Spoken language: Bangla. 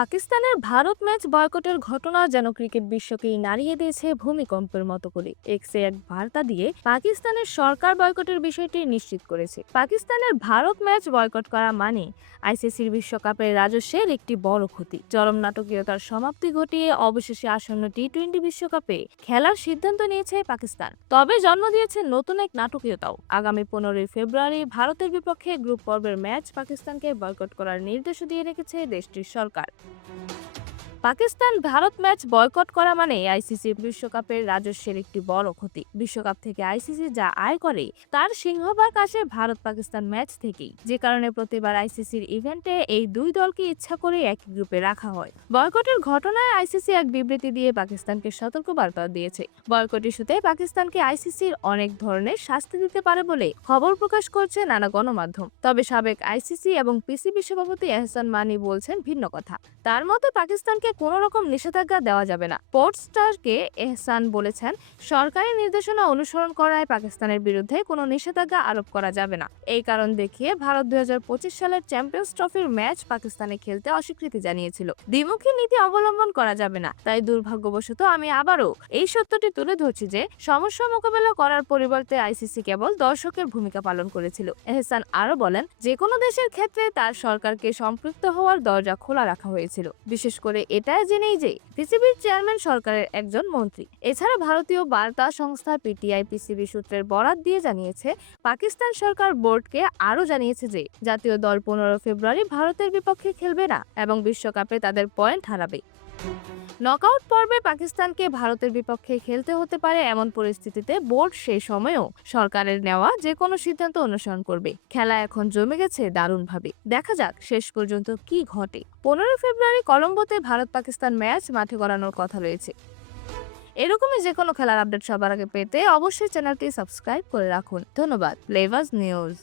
পাকিস্তানের ভারত ম্যাচ বয়কটের ঘটনা যেন ক্রিকেট বিশ্বকেই নাড়িয়ে দিয়েছে ভূমিকম্পের মতো করে। এক্সে এক বার্তা দিয়ে পাকিস্তানের সরকার বয়কটের বিষয়টি নিশ্চিত করেছে। পাকিস্তানের ভারত ম্যাচ বয়কট করা মানে আইসিসির বিশ্বকাপের রাজস্বের একটি বড় ক্ষতি। চরম নাটকীয়তার সমাপ্তি ঘটিয়ে অবশেষে আসন্ন টি-20 বিশ্বকাপে খেলার সিদ্ধান্ত নিয়েছে পাকিস্তান। তবে জন্ম দিয়েছে নতুন এক নাটকীয়তাও। আগামী 15 ফেব্রুয়ারি ভারতের বিপক্ষে গ্রুপ পর্বের ম্যাচ পাকিস্তানকে বয়কট করার নির্দেশও দিয়ে রেখেছে দেশটির সরকার। পাকিস্তান ভারত ম্যাচ বয়কট করা মানে আইসিসি বিশ্বকাপের রাজস্বের একটি বড় ক্ষতি। বিশ্বকাপ থেকে আইসিসি যা আয় করে তার সিংহভাগ আসে ভারত পাকিস্তান ম্যাচ থেকেই, যে কারণে প্রতিবার আইসিসির ইভেন্টে এই দুই দলকে ইচ্ছা করে একই গ্রুপে রাখা হয়। বয়কটের ঘটনায় আইসিসি এক বিবৃতি দিয়ে পাকিস্তানকে সতর্কবার্তা দিয়েছে। বয়কট ইস্যুতে পাকিস্তানকে আইসিসির অনেক ধরনের শাস্তি দিতে পারে বলে খবর প্রকাশ করছে নানা গণমাধ্যম। তবে সাবেক আইসিসি এবং পিসিবি সভাপতি এহসান মানি বলছেন ভিন্ন কথা। তার মতে পাকিস্তানকে কোনো রকম নিষেধাজ্ঞা দেওয়া যাবে না। স্পোর্টস্টারকে এহসান বলেছেন, সরকারি নির্দেশনা অনুসরণ করায় পাকিস্তানের বিরুদ্ধে কোনো নিষেধাজ্ঞা আরোপ করা যাবে না। এই কারণ দেখিয়ে ভারত 2025 সালের চ্যাম্পিয়ন্স ট্রফির ম্যাচ পাকিস্তানে খেলতে অস্বীকৃতি জানিয়েছিল। দ্বিমুখী নীতি অবলম্বন করা যাবে না। তাই দুর্ভাগ্যবশত আমি আবারও এই সত্যটি তুলে ধরছি যে সমস্যা মোকাবেলা করার পরিবর্তে আইসিসি কেবল দর্শকের ভূমিকা পালন করেছিল। এহসান আরো বলেন, যে কোনো দেশের ক্ষেত্রে তার সরকারকে সম্পৃক্ত হওয়ার দরজা খোলা রাখা হয়েছিল, বিশেষ করে এটা জেনেই যে পিসিবির চেয়ারম্যান সরকারের একজন মন্ত্রী। এছাড়া ভারতীয় বার্তা সংস্থা পিটিআই পিসিবি সূত্রের বরাত দিয়ে জানিয়েছে, পাকিস্তান সরকার বোর্ডকে আরও জানিয়েছে যে জাতীয় দল 15 ফেব্রুয়ারি ভারতের বিপক্ষে খেলবে না এবং বিশ্বকাপে তাদের পয়েন্ট হারাবে। নকআউট পর্বে পাকিস্তানকে ভারতের বিপক্ষে খেলতে হতে পারে এমন পরিস্থিতিতে বোর্ড সেই সময়েও সরকারের নেওয়া যে কোনো সিদ্ধান্ত অনুসরণ করবে। খেলা এখন জমে গেছে দারুণভাবে। দেখা যাক শেষ পর্যন্ত কি ঘটে। 15 ফেব্রুয়ারি কলম্বোতে ভারত পাকিস্তান ম্যাচ মাঠে গড়ানোর কথা রয়েছে। এরকমই যে কোনো খেলার আপডেট সবার আগে পেতে অবশ্যই চ্যানেলটি সাবস্ক্রাইব করে রাখুন। ধন্যবাদ। Flavours news.